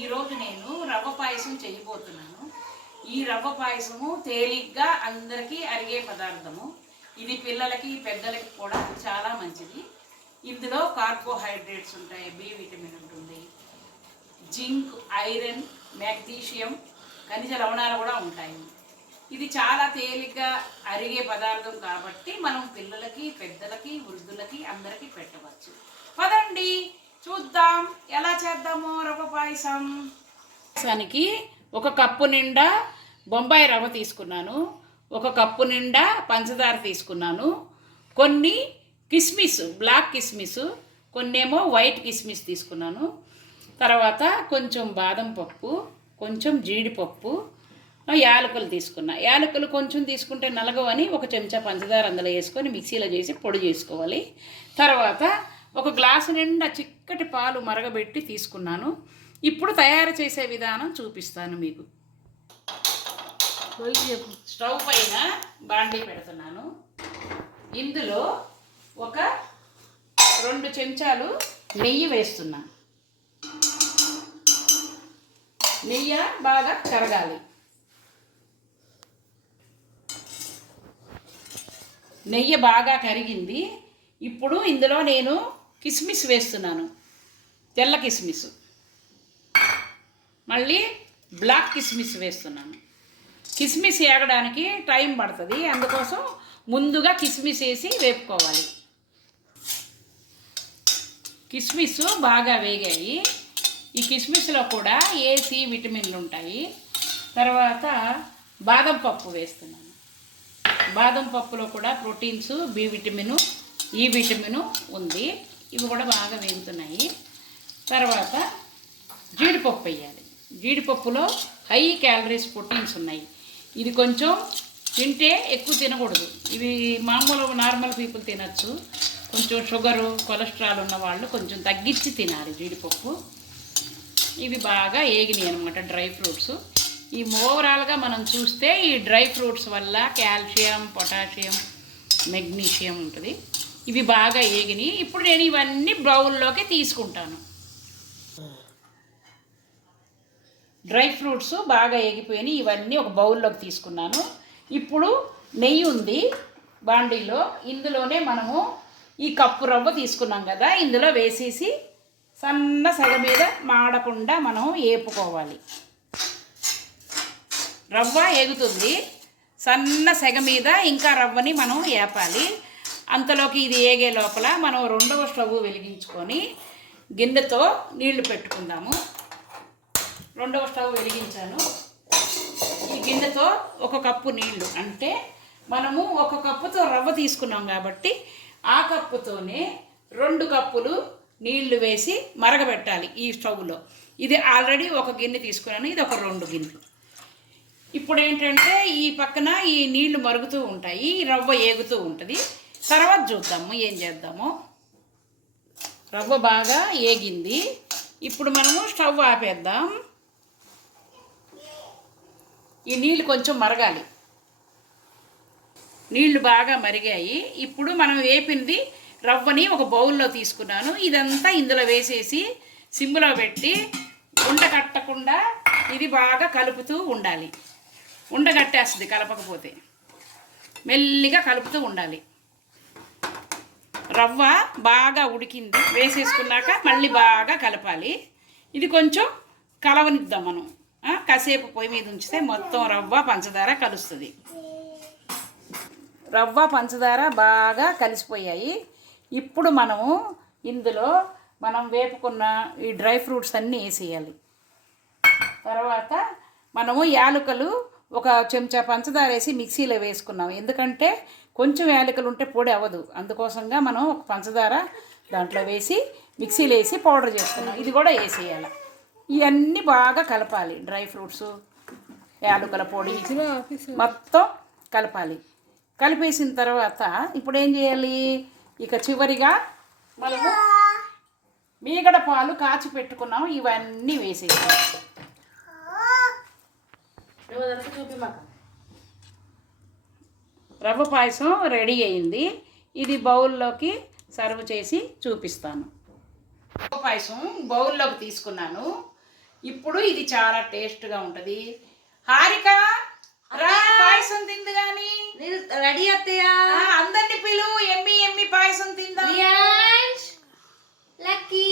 ఈరోజు నేను రవ్వ పాయసం చేయబోతున్నాను. ఈ రవ్వ పాయసము తేలిగ్గా అందరికీ అరిగే పదార్థము. ఇది పిల్లలకి పెద్దలకి కూడా చాలా మంచిది. ఇందులో కార్బోహైడ్రేట్స్ ఉంటాయి బి విటమిన్ ఉంటుంది. జింక్ ఐరన్ మ్యాగ్నీషియం ఖనిజ లవణాలు కూడా ఉంటాయి. ఇది చాలా తేలిగ్గా అరిగే పదార్థం కాబట్టి మనం పిల్లలకి పెద్దలకి వృద్ధులకి అందరికీ పెట్టవచ్చు. పదండి! చూద్దాం ఎలా చేద్దాము రవ్వ పాయసం. పాయసానికి ఒక కప్పు నిండా బొంబాయి రవ్వ తీసుకున్నాను ఒక కప్పు నిండా పంచదార తీసుకున్నాను కొన్ని కిస్మిస్ బ్లాక్ కిస్మిస్ కొన్నేమో వైట్ కిస్మిస్ తీసుకున్నాను తర్వాత కొంచెం బాదం పప్పు కొంచెం జీడిపప్పు యాలకులు తీసుకున్నా. యాలకులు కొంచెం తీసుకుంటే నలగవని ఒక చెంచా పంచదార అందులో వేసుకొని మిక్సీలో చేసి పొడి చేసుకోవాలి. తర్వాత ఒక గ్లాసు నిండా చిక్కటి పాలు మరగబెట్టి తీసుకున్నాను. ఇప్పుడు తయారు చేసే విధానం చూపిస్తాను మీకు. స్టవ్ పైన బాండీ పెడుతున్నాను. ఇందులో ఒక రెండు చెంచాలు నెయ్యి వేస్తున్నా. నెయ్యి బాగా కరగాలి. నెయ్యి బాగా కరిగింది. ఇప్పుడు ఇందులో నేను కిస్మిస్ వేస్తున్నాను. తెల్ల కిస్మిస్. మళ్ళీ బ్లాక్ కిస్మిస్ వేస్తున్నాను. కిస్మిస్ ఏగడానికి టైం పడుతుంది. అందుకోసం ముందుగా కిస్మిస్ వేసి వేపుకోవాలి. కిస్మిస్ బాగా వేగాయి. ఈ కిస్మిస్లో కూడా ఏ సి విటమిన్లు ఉంటాయి. తర్వాత బాదం పప్పు వేస్తున్నాను. బాదం పప్పులో కూడా proteins B vitamin E vitamin ఉంది. ఇవి కూడా బాగా వేగుతున్నాయి. తర్వాత జీడిపప్పు వేయాలి. జీడిపప్పులో హై క్యాలరీస్ ప్రోటీన్స్ ఉన్నాయి. ఇది కొంచెం తింటే ఎక్కువ తినకూడదు. ఇవి మామూలు నార్మల్ పీపుల్ తినచ్చు. కొంచెం షుగరు కొలెస్ట్రాల్ ఉన్న వాళ్ళు కొంచెం తగ్గించి తినాలి జీడిపప్పు. ఇవి బాగా ఏగినాయి అనమాట డ్రై ఫ్రూట్స్. ఈ ఓవరాల్గా మనం చూస్తే ఈ డ్రై ఫ్రూట్స్ వల్ల కాల్షియం పొటాషియం మెగ్నీషియం ఉంటుంది. ఇవి బాగా ఏగినాయి ఇప్పుడు నేను ఇవన్నీ బౌల్లోకి తీసుకుంటాను. డ్రై ఫ్రూట్స్ బాగా ఏగిపోయినాయి ఇవన్నీ ఒక బౌల్లోకి తీసుకున్నాను. ఇప్పుడు నెయ్యి ఉంది బాండీలో. ఇందులోనే మనము ఈ కప్పు రవ్వ తీసుకున్నాం కదా ఇందులో వేసేసి సన్న సగ మీద మాడకుండా మనం ఏపుకోవాలి. రవ్వ ఏగుతుంది. సన్న సెగ మీద ఇంకా రవ్వని మనం ఏపాలి. అంతలోకి ఇది ఏగే లోపల మనం రెండవ స్టవ్ వెలిగించుకొని గిన్నెతో నీళ్ళు పెట్టుకుందాము. రెండవ స్టవ్ వెలిగించాను. ఈ గిన్నెతో ఒక కప్పు నీళ్ళు. అంటే మనము ఒక కప్పుతో రవ్వ తీసుకున్నాం కాబట్టి ఆ కప్పుతోనే రెండు కప్పులు నీళ్ళు వేసి మరగబెట్టాలి ఈ స్టవ్లో. ఇది ఆల్రెడీ ఒక గిన్నె తీసుకున్నాను. ఇది ఒక రెండు గిన్నెలు. ఇప్పుడు ఏంటంటే ఈ పక్కన ఈ నీళ్ళు మరుగుతూ ఉంటాయి ఈ రవ్వ ఏగుతూ ఉంటుంది. తర్వాత చూద్దాము ఏం చేద్దాము. రవ్వ బాగా ఏగింది. ఇప్పుడు మనము స్టవ్ ఆపేద్దాం. ఈ నీళ్ళు కొంచెం మరగాలి. నీళ్ళు బాగా మరిగాయి. ఇప్పుడు మనం వేపింది రవ్వని ఒక బౌల్లో తీసుకున్నాను. ఇదంతా ఇందులో వేసేసి సిమ్లో పెట్టి ఉండగట్టకుండా ఇది బాగా కలుపుతూ ఉండాలి. ఉండగట్టేస్తుంది కలపకపోతే. మెల్లిగా కలుపుతూ ఉండాలి. రవ్వ బాగా ఉడికింది. వేసేసుకున్నాక మళ్ళీ బాగా కలపాలి. ఇది కొంచెం కలవనిద్దాం మనం. కాసేపు పొయ్యి మీద ఉంచితే మొత్తం రవ్వ పంచదార కలుస్తుంది. రవ్వ పంచదార బాగా కలిసిపోయాయి. ఇప్పుడు మనము ఇందులో మనం వేపుకున్న ఈ డ్రై ఫ్రూట్స్ అన్నీ వేసేయాలి. తర్వాత మనము యాలకులు ఒక చెంచా పంచదార వేసి మిక్సీలో వేసుకున్నాం. ఎందుకంటే కొంచెం యాలకులు ఉంటే పొడి అవ్వదు. అందుకోసంగా మనం ఒక పంచదార దాంట్లో వేసి మిక్సీలో వేసి పౌడర్ చేసుకున్నాం. ఇది కూడా వేసేయాలి. ఇవన్నీ బాగా కలపాలి. డ్రై ఫ్రూట్స్ యాలకుల పొడి మొత్తం కలపాలి. కలిపేసిన తర్వాత ఇప్పుడు ఏం చేయాలి? ఇక చివరిగా మనము మీగడ పాలు కాచి పెట్టుకున్నాం. ఇవన్నీ వేసేయాలి. రవ్వ పాయసం రెడీ అయింది. ఇది బౌల్లోకి సర్వ్ చేసి చూపిస్తాను. రవ్వ పాయసం బౌల్లోకి తీసుకున్నాను. ఇప్పుడు ఇది చాలా టేస్ట్గా ఉంటుంది. హారిక పాయసం తింది కానీ రెడీ అత్తయ్యా. అందరిని పిలువు ఎమ్మి ఎమ్మి పాయసం తిందా. లక్కీ.